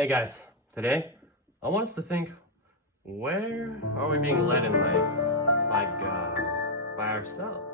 Hey guys, today I want us to think, where are we being led in life by God, by ourselves?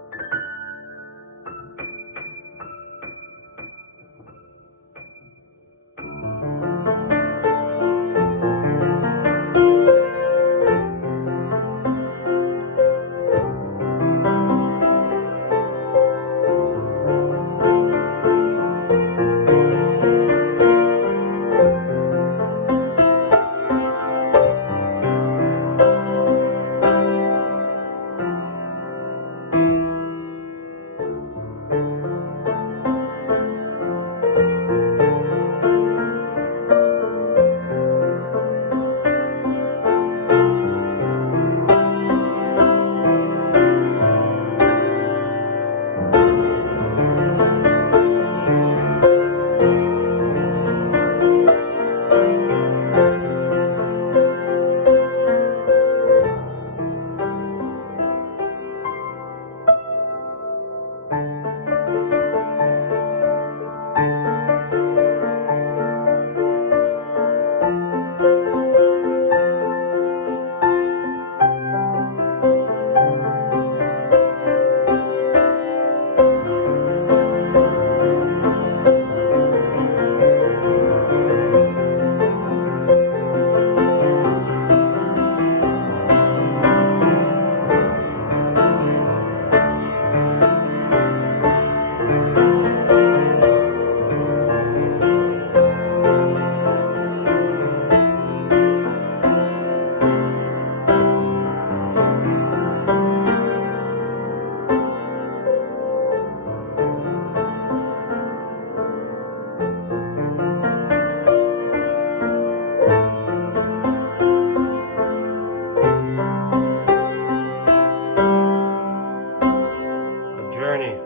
A journey.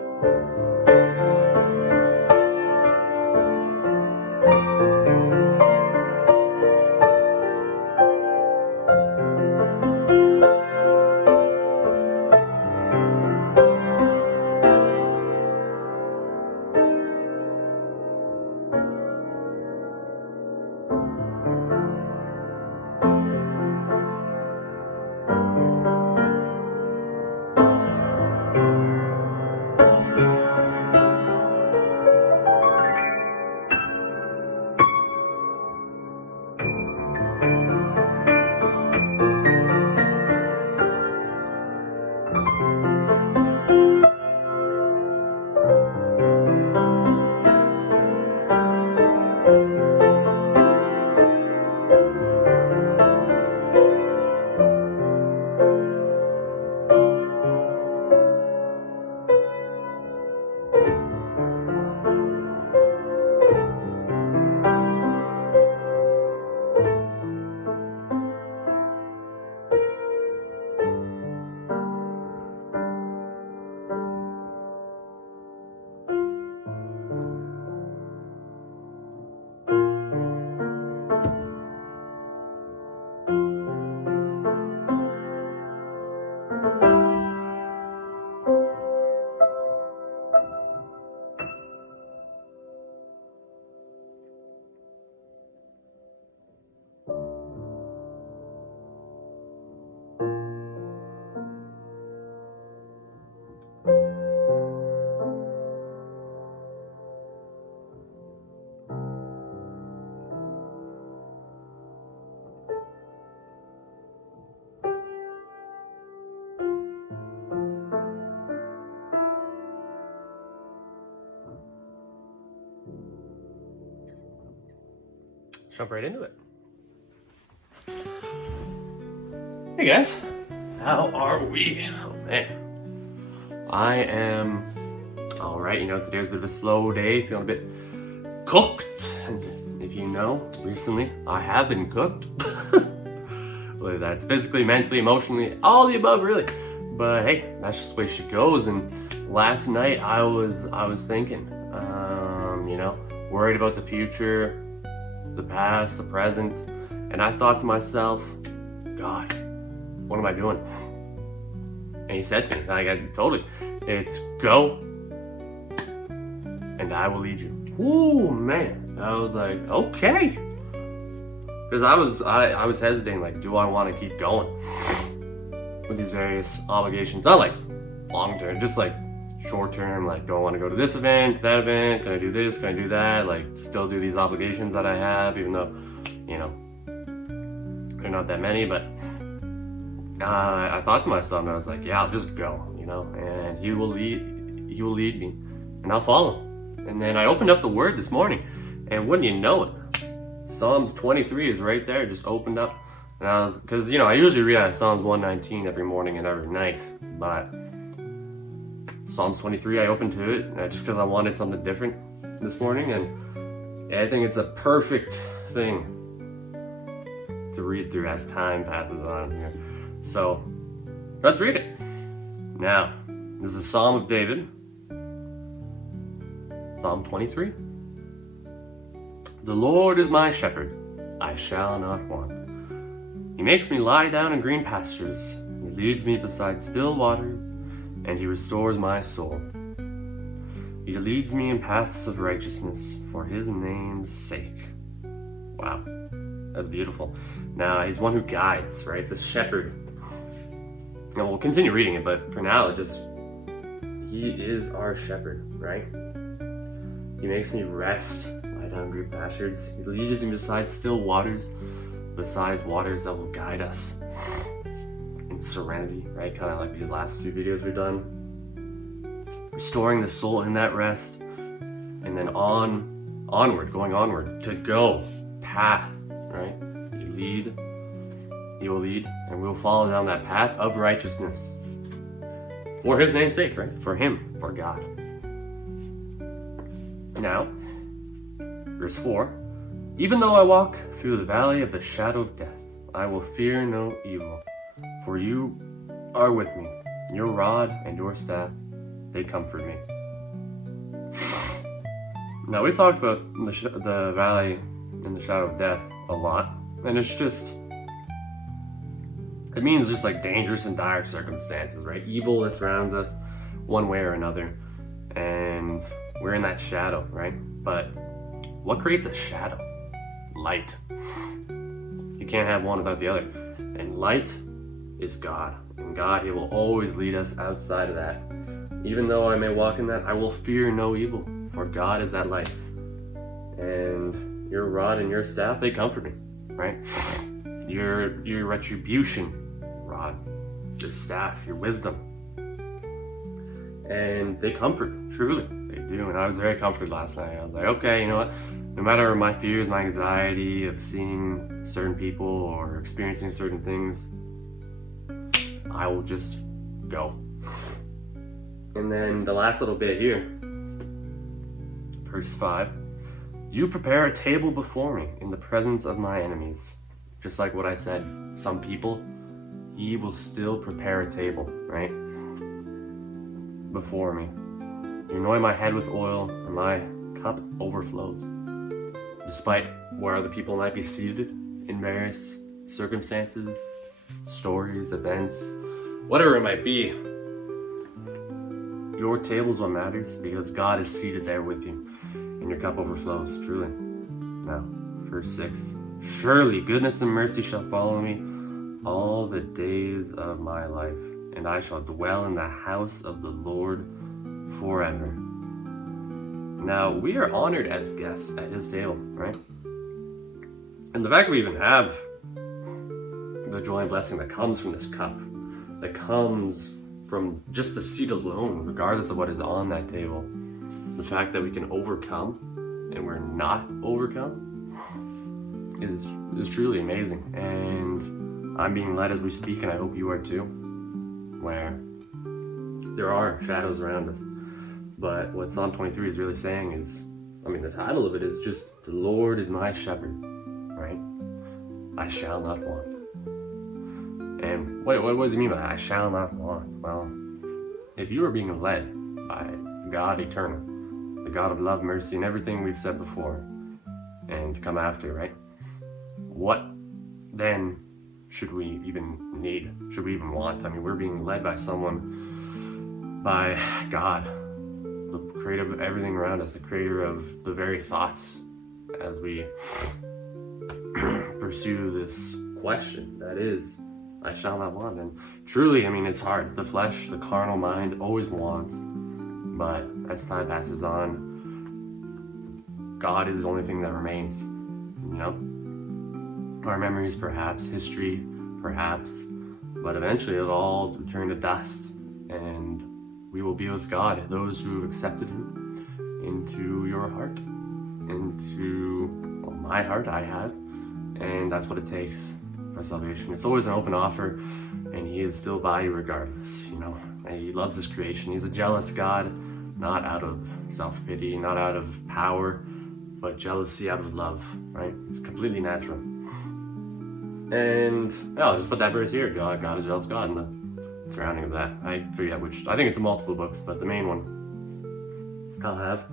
Jump right into it. Hey guys, how are we? Oh man, I am all right. Today's a bit of a slow day, feeling a bit cooked. And if you know, recently I have been cooked. Whether that's physically, mentally, emotionally, all the above, really. But hey, that's just the way she goes. And last night I was thinking, worried about the future, the past, the present, and I thought to myself, God, what am I doing? And he said to me, I totally, it's go, and I will lead you. Ooh, man. I was like, okay, Because I was hesitating, like, do I want to keep going with these various obligations? Not like long term, just like short term, like, do I want to go to this event, that event? Can I do this? Can I do that? Like, still do these obligations that I have, even though, you know, they're not that many. But I thought to myself, and I was like, yeah, I'll just go, you know, and He will lead me, and I'll follow. And then I opened up the Word this morning, and wouldn't you know it, Psalms 23 is right there, just opened up. And because, you know, I usually read Psalms 119 every morning and every night, but Psalms 23, I opened to it just because I wanted something different this morning, and I think it's a perfect thing to read through as time passes on here. So let's read it. Now, this is a Psalm of David, Psalm 23. The Lord is my shepherd, I shall not want. He makes me lie down in green pastures. He leads me beside still waters, and He restores my soul. He leads me in paths of righteousness for His name's sake. Wow, that's beautiful. Now, He's one who guides, right? The shepherd. And we'll continue reading it, but for now, He is our shepherd, right? He makes me rest, lie down in green pastures. He leads me beside still waters, beside waters that will guide us in serenity, right? Kind of like these last two videos we've done. Restoring the soul in that rest, and then going onward to go path, right? He will lead, and we'll follow down that path of righteousness for His name's sake, right? For Him, for God. Now, verse 4, even though I walk through the valley of the shadow of death, I will fear no evil, for You are with me. Your rod and Your staff, they comfort me. Now, we talked about the valley in the shadow of death a lot, and it means just like dangerous and dire circumstances, right? Evil that surrounds us one way or another, and we're in that shadow, right? But what creates a shadow? Light. You can't have one without the other. And light is God. And God, He will always lead us outside of that. Even though I may walk in that, I will fear no evil, for God is that light. And Your rod and Your staff, they comfort me, right? Your retribution rod, Your staff, Your wisdom. And they comfort, truly, they do. And I was very comforted last night. I was like, okay, you know what? No matter my fears, my anxiety of seeing certain people or experiencing certain things, I will just go. And then the last little bit here, verse 5, You prepare a table before me in the presence of my enemies. Just like what I said, some people, He will still prepare a table, right? Before me. You anoint my head with oil, and my cup overflows. Despite where other people might be seated in various circumstances, stories, events, whatever it might be, Your table is what matters, because God is seated there with you, and your cup overflows, truly. Now, verse 6. Surely goodness and mercy shall follow me all the days of my life, and I shall dwell in the house of the Lord forever. Now, we are honored as guests at His table, right? And the fact that we even have the joy and blessing that comes from this cup, that comes from just the seat alone, regardless of what is on that table, the fact that we can overcome and we're not overcome is truly amazing. And I'm being led as we speak, and I hope you are too, where there are shadows around us. But what Psalm 23 is really saying is, the title of it is just, the Lord is my shepherd, right? I shall not want. And what does it mean by that? I shall not want? Well, if you are being led by God eternal, the God of love, mercy, and everything we've said before, and to come after, right? What then should we even need? Should we even want? We're being led by someone, by God, the creator of everything around us, the creator of the very thoughts as we pursue this question that is, I shall not want. And truly, I mean, it's hard. The flesh, the carnal mind always wants, but as time passes on, God is the only thing that remains, you know? Our memories, perhaps, history, perhaps, but eventually it'll all turn to dust, and we will be with God, those who have accepted Him into your heart, into my heart. I have, and that's what it takes for salvation. It's always an open offer, and He is still by you regardless, you know? And He loves His creation. He's a jealous God, not out of self-pity, not out of power, but jealousy out of love, right? It's completely natural. And I'll just put that verse here. God is a jealous God, and the surrounding of that. I forget which. I think it's in multiple books, but the main one I'll have.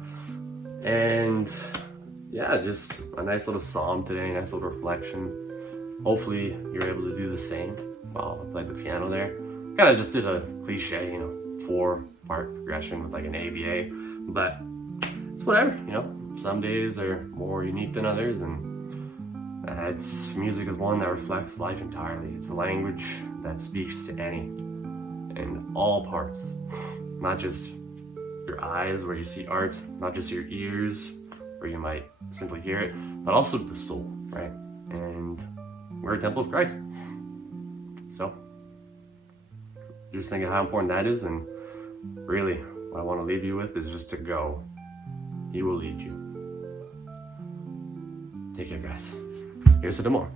And yeah, just a nice little psalm today, a nice little reflection. Hopefully you're able to do the same while I played the piano there. Kind of just did a cliche, you know, 4-part progression with like an ABA, but it's whatever, you know. Some days are more unique than others, and music is one that reflects life entirely. It's a language that speaks to any and all parts, not just your eyes where you see art, not just your ears where you might simply hear it, but also the soul, right? And we're a temple of Christ. So just think of how important that is, and really what I want to leave you with is just to go. He will lead you. Take care, guys. Here's to tomorrow.